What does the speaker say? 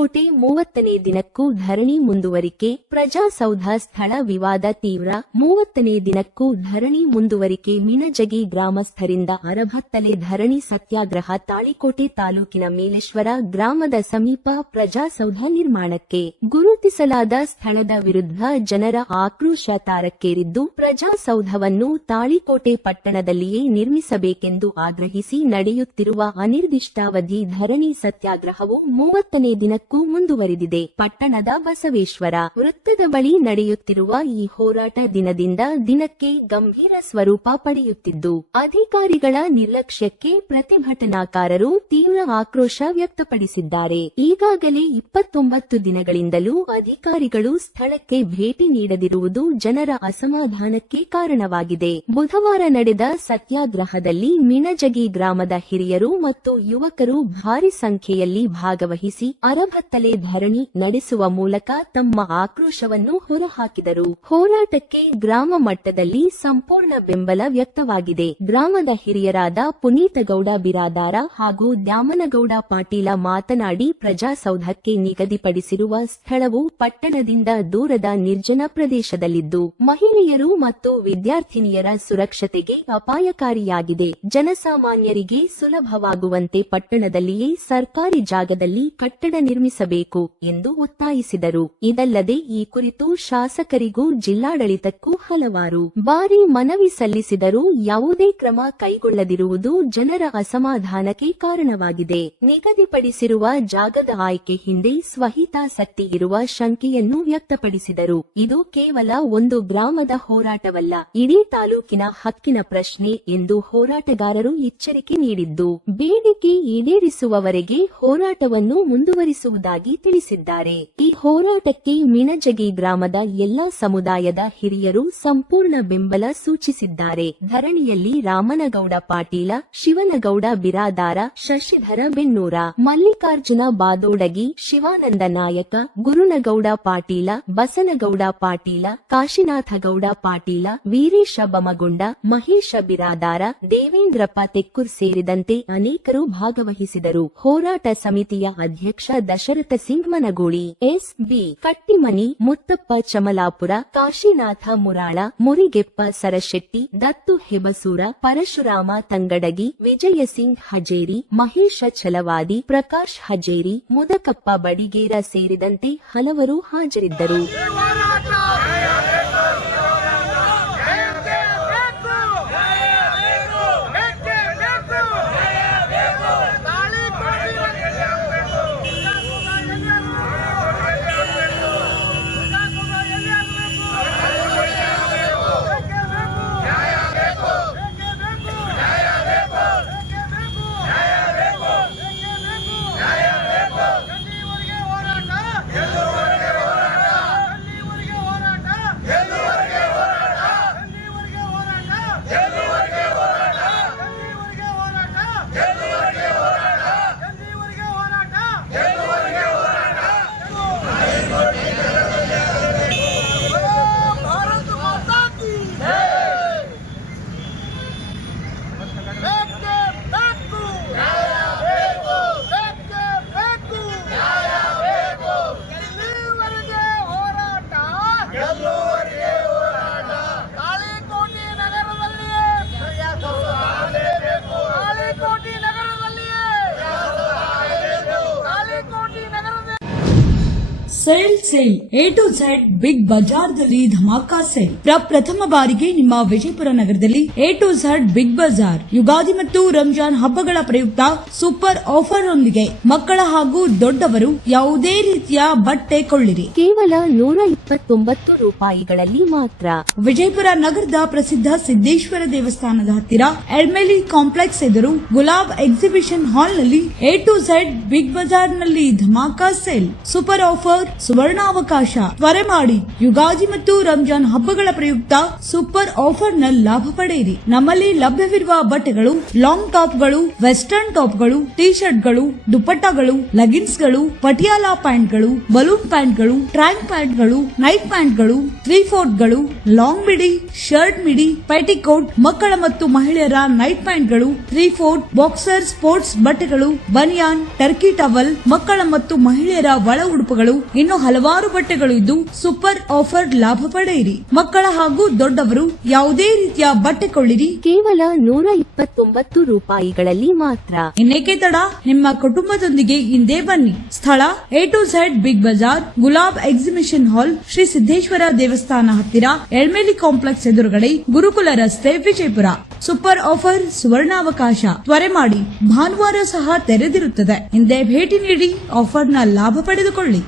ತಾಳಿಕೋಟೆ 30ನೇ ದಿನಕ್ಕೂ ಧರಣಿ ಮುಂದುವರಿಕೆ. ಪ್ರಜಾಸೌಧ ಸ್ಥಳ ವಿವಾದ ತೀವ್ರ. 30ನೇ ದಿನಕ್ಕೂ ಧರಣಿ ಮುಂದುವರಿಕೆ. ಮಿಣಜಗಿ ಗ್ರಾಮಸ್ಥರಿಂದ ಅರಭತ್ತಲೆ ಧರಣಿ ಸತ್ಯಾಗ್ರಹ. ತಾಳಿಕೋಟೆ ತಾಲೂಕಿನ ಮೇಲೇಶ್ವರ ಗ್ರಾಮದ ಸಮೀಪ ಪ್ರಜಾಸೌಧ ನಿರ್ಮಾಣಕ್ಕೆ ಗುರುತಿಸಲಾದ ಸ್ಥಳದ ವಿರುದ್ಧ ಜನರ ಆಕ್ರೋಶ ತಾರಕ್ಕೇರಿದ್ದು, ಪ್ರಜಾಸೌಧವನ್ನು ತಾಳಿಕೋಟೆ ಪಟ್ಟಣದಲ್ಲಿಯೇ ನಿರ್ಮಿಸಬೇಕೆಂದು ಆಗ್ರಹಿಸಿ ನಡೆಯುತ್ತಿರುವ ಅನಿರ್ದಿಷ್ಟಾವಧಿ ಧರಣಿ ಸತ್ಯಾಗ್ರಹವು 30ನೇ ದಿನಕ್ಕೂ ಮುಂದುವರಿದಿದೆ. ಪಟ್ಟಣದ ಬಸವೇಶ್ವರ ವೃತ್ತದ ಬಳಿ ನಡೆಯುತ್ತಿರುವ ಈ ಹೋರಾಟ ದಿನದಿಂದ ದಿನಕ್ಕೆ ಗಂಭೀರ ಸ್ವರೂಪ ಪಡೆಯುತ್ತಿದ್ದು, ಅಧಿಕಾರಿಗಳ ನಿರ್ಲಕ್ಷ್ಯಕ್ಕೆ ಪ್ರತಿಭಟನಾಕಾರರು ತೀವ್ರ ಆಕ್ರೋಶ ವ್ಯಕ್ತಪಡಿಸಿದ್ದಾರೆ. ಈಗಾಗಲೇ 29 ದಿನಗಳಿಂದಲೂ ಅಧಿಕಾರಿಗಳು ಸ್ಥಳಕ್ಕೆ ಭೇಟಿ ನೀಡದಿರುವುದು ಜನರ ಅಸಮಾಧಾನಕ್ಕೆ ಕಾರಣವಾಗಿದೆ. ಬುಧವಾರ ನಡೆದ ಸತ್ಯಾಗ್ರಹದಲ್ಲಿ ಮಿಣಜಗಿ ಗ್ರಾಮದ ಹಿರಿಯರು ಮತ್ತು ಯುವಕರು ಭಾರಿ ಸಂಖ್ಯೆಯಲ್ಲಿ ಭಾಗವಹಿಸಿ ಅರಭತ್ತಲೆ ಧರಣಿ ನಡೆಸುವ ಮೂಲಕ ತಮ್ಮ ಆಕ್ರೋಶವನ್ನು ಹೊರಹಾಕಿದರು. ಹೋರಾಟಕ್ಕೆ ಗ್ರಾಮ ಮಟ್ಟದಲ್ಲಿ ಸಂಪೂರ್ಣ ಬೆಂಬಲ ವ್ಯಕ್ತವಾಗಿದೆ. ಗ್ರಾಮದ ಹಿರಿಯರಾದ ಪುನೀತಗೌಡ ಬಿರಾದಾರ ಹಾಗೂ ದ್ಯಾಮನಗೌಡ ಪಾಟೀಲ ಮಾತನಾಡಿ, ಪ್ರಜಾಸೌಧಕ್ಕೆ ನಿಗದಿಪಡಿಸಿರುವ ಸ್ಥಳವು ಪಟ್ಟಣದಿಂದ ದೂರದ ನಿರ್ಜನ ಪ್ರದೇಶದಲ್ಲಿದ್ದು, ಮಹಿಳೆಯರು ಮತ್ತು ವಿದ್ಯಾರ್ಥಿನಿಯರ ಸುರಕ್ಷತೆಗೆ ಅಪಾಯಕಾರಿಯಾಗಿದೆ. ಜನಸಾಮಾನ್ಯರಿಗೆ ಸುಲಭವಾಗುವಂತೆ ಪಟ್ಟಣದಲ್ಲಿಯೇ ಸರ್ಕಾರಿ ಜಾಗದಲ್ಲಿ ಕಟ್ಟಡ ನಿರ್ಮಿಸಬೇಕು ಎಂದು ಒತ್ತಾಯಿಸಿದರು. ಇದಲ್ಲದೆ ಈ ಕುರಿತು ಶಾಸಕರಿಗೂ ಜಿಲ್ಲಾಡಳಿತಕ್ಕೂ ಹಲವಾರು ಬಾರಿ ಮನವಿ ಸಲ್ಲಿಸಿದರೂ ಯಾವುದೇ ಕ್ರಮ ಕೈಗೊಳ್ಳದಿರುವುದು ಜನರ ಅಸಮಾಧಾನಕ್ಕೆ ಕಾರಣವಾಗಿದೆ. ನಿಗದಿಪಡಿಸಿರುವ ಜಾಗದ ಆಯ್ಕೆ ಹಿಂದೆ ಸ್ವಹಿತಾಸಕ್ತಿ ಇರುವ ಶಂಕೆಯನ್ನು ವ್ಯಕ್ತಪಡಿಸಿದರು. ಇದು ಕೇವಲ ಒಂದು ಗ್ರಾಮದ ಹೋರಾಟವಲ್ಲ, ಇಡೀ ತಾಲೂಕಿನ ಹಕ್ಕಿನ ಪ್ರಶ್ನೆ ಎಂದು ಹೋರಾಟಗಾರರು ಎಚ್ಚರಿಕೆ ನೀಡಿದ್ದು, ಬೇಡಿಕೆ ಈಡೇರಿಸುವವರೆಗೆ ಹೋರಾಟವನ್ನು ಮುಂದುವರಿಸುವುದಾಗಿ ತಿಳಿಸಿದ್ದಾರೆ. ಈ ಹೋರಾಟಕ್ಕೆ ಮಿಣಜಗಿ ಗ್ರಾಮದ ಎಲ್ಲಾ ಸಮುದಾಯದ ಹಿರಿಯರು ಸಂಪೂರ್ಣ ಬೆಂಬಲ ಸೂಚಿಸಿದ್ದಾರೆ. ಧರಣಿಯಲ್ಲಿ ರಾಮನಗೌಡ ಪಾಟೀಲ, ಶಿವನಗೌಡ ಬಿರಾದಾರ, ಶಶಿಧರ ಬೆನ್ನೂರ, ಮಲ್ಲಿಕಾರ್ಜುನ ಬಾದೋಡಗಿ, ಶಿವಾನಂದ ನಾಯಕ, ಗುರುನಗೌಡ ಪಾಟೀಲ, ಬಸನಗೌಡ ಪಾಟೀಲ, ಕಾಶಿನಾಥಗೌಡ ಪಾಟೀಲ, ವೀರೇಶ ಬಮಗೊಂಡ, ಮಹೇಶ ಬಿರಾದಾರ, ದೇವೇಂದ್ರಪ್ಪ ತೆಕ್ಕೂರ್ ಸೇರಿದಂತೆ ಅನೇಕರು ಭಾಗವಹಿಸಿದರು. ಹೋರಾಟ ಸಮಿತಿಯ ಅಧ್ಯಕ್ಷ ದಶರಥ ಸಿಂಗ್ ಮನಗೋಳಿ, ಎಸ್.ಬಿ. ಕಟ್ಟಿಮನಿ, ಮುತ್ತಪ್ಪ ಚಮಲಾಪುರ, ಕಾಶಿನಾಥ ಮುರಾಳ, ಮುರಿಗೆಪ್ಪ ಸರಶೆಟ್ಟಿ, ದತ್ತು ಹೆಬಸೂರ, ಪರಶುರಾಮ ತಂಗಡಗಿ, ವಿಜಯ ಸಿಂಗ್ ಹಜೇರಿ, ಮಹೇಶ ಛಲವಾದಿ, ಪ್ರಕಾಶ್ ಹಜೇರಿ, ಮುದಕಪ್ಪ ಬಡಿಗೇರ ಸೇರಿದಂತೆ ಹಲವರು ಹಾಜರಿದ್ದರು. Sale A to Z big ಬಜಾರ್ದಲ್ಲಿ ಧಮಾಕಾ ಸೇಲ್. ಪ್ರಥಮ ಬಾರಿಗೆ ನಿಮ್ಮ ವಿಜಯಪುರ ನಗರದಲ್ಲಿ A to Z Big Bazaar Ugadi ಮತ್ತು ರಂಜಾನ್ ಹಬ್ಬಗಳ ಪ್ರಯುಕ್ತ ಸೂಪರ್ ಆಫರ್ ಒಂದಿಗೆ ಮಕ್ಕಳ ಹಾಗೂ ದೊಡ್ಡವರು ಯಾವುದೇ ರೀತಿಯ ಬಟ್ಟೆ ಕೊಳ್ಳಿರಿ ಕೇವಲ 129 ರೂಪಾಯಿಗಳಲ್ಲಿ ಮಾತ್ರ. ವಿಜಯಪುರ ನಗರದ ಪ್ರಸಿದ್ಧ ಸಿದ್ದೇಶ್ವರ ದೇವಸ್ಥಾನದ ಹತ್ತಿರ ಎಲ್ಮೆಲಿ ಕಾಂಪ್ಲೆಕ್ಸ್ ಎದುರು ಗುಲಾಬ್ ಎಕ್ಸಿಬಿಷನ್ ಹಾಲ್ ನಲ್ಲಿ A to Z Big Bazaar ನಲ್ಲಿ ಧಮಾಕಾ ಸೇಲ್. ಸೂಪರ್ ಆಫರ್ ಸುವರ್ಣಾವಕಾಶ. ತ್ವರೆ ಮಾಡಿ, ಯುಗಾದಿ ಮತ್ತು ರಂಜಾನ್ ಹಬ್ಬಗಳ ಪ್ರಯುಕ್ತ ಸೂಪರ್ ಆಫರ್ ನ ಲಾಭ ಪಡೆಯಿರಿ. ನಮ್ಮಲ್ಲಿ ಲಭ್ಯವಿರುವ ಬಟ್ಟೆಗಳು ಲಾಂಗ್ ಟಾಪ್ಗಳು, ವೆಸ್ಟರ್ನ್ ಟಾಪ್ಗಳು, ಟಿ ಶರ್ಟ್ಗಳು, ದುಪ್ಪಟ್ಟಗಳು, ಲೆಗಿನ್ಸ್ಗಳು, ಪಟಿಯಾಲಾ ಪ್ಯಾಂಟ್ಗಳು, ಬಲೂನ್ ಪ್ಯಾಂಟ್ಗಳು, ಟ್ರ್ಯಾಂಕ್ ಪ್ಯಾಂಟ್ಗಳು, ನೈಟ್ ಪ್ಯಾಂಟ್ಗಳು, 3/4ಗಳು, ಲಾಂಗ್ ಮಿಡಿ, ಶರ್ಟ್ ಮಿಡಿ, ಪೆಟಿಕೋಟ್, ಮಕ್ಕಳ ಮತ್ತು ಮಹಿಳೆಯರ ನೈಟ್ ಪ್ಯಾಂಟ್ಗಳು, 3/4, ಬಾಕ್ಸರ್, ಸ್ಪೋರ್ಟ್ಸ್ ಬಟ್ಟೆಗಳು, ಬನಿಯಾನ್, ಟರ್ಕಿ ಟವಲ್, ಮಕ್ಕಳ ಮತ್ತು ಮಹಿಳೆಯರ ಒಳ ಉಡುಪುಗಳು, ಇನ್ನು ಹಲವಾರು ಬಟ್ಟೆಗಳು ಇದ್ದು ಸೂಪರ್ ಆಫರ್ ಲಾಭ ಪಡೆಯಿರಿ. ಮಕ್ಕಳ ಹಾಗೂ ದೊಡ್ಡವರು ಯಾವುದೇ ರೀತಿಯ ಬಟ್ಟೆ ಕೊಳ್ಳಿರಿ, ಕೇವಲ 129 ರೂಪಾಯಿಗಳಲ್ಲಿ ಮಾತ್ರ. ಇನ್ನೇಕೆ ತಡ, ನಿಮ್ಮ ಕುಟುಂಬದೊಂದಿಗೆ ಇಂದೇ ಬನ್ನಿ. ಸ್ಥಳ A to Z Big Bazaar, Gulab exhibition hall, Shri Siddeshwara ದೇವಸ್ಥಾನ ಹತ್ತಿರ, ಎಳ್ಮೇಲಿ ಕಾಂಪ್ಲೆಕ್ಸ್ ಎದುರುಗಡೆ, ಗುರುಕುಲ ರಸ್ತೆ, ವಿಜಯಪುರ. ಸೂಪರ್ ಆಫರ್ ಸುವರ್ಣಾವಕಾಶ. ತ್ವರೆ ಮಾಡಿ, ಭಾನುವಾರ ಸಹ ತೆರೆದಿರುತ್ತದೆ. ಹಿಂದೆ ಭೇಟಿ ನೀಡಿ ಆಫರ್ನ ಲಾಭ ಪಡೆದುಕೊಳ್ಳಿ.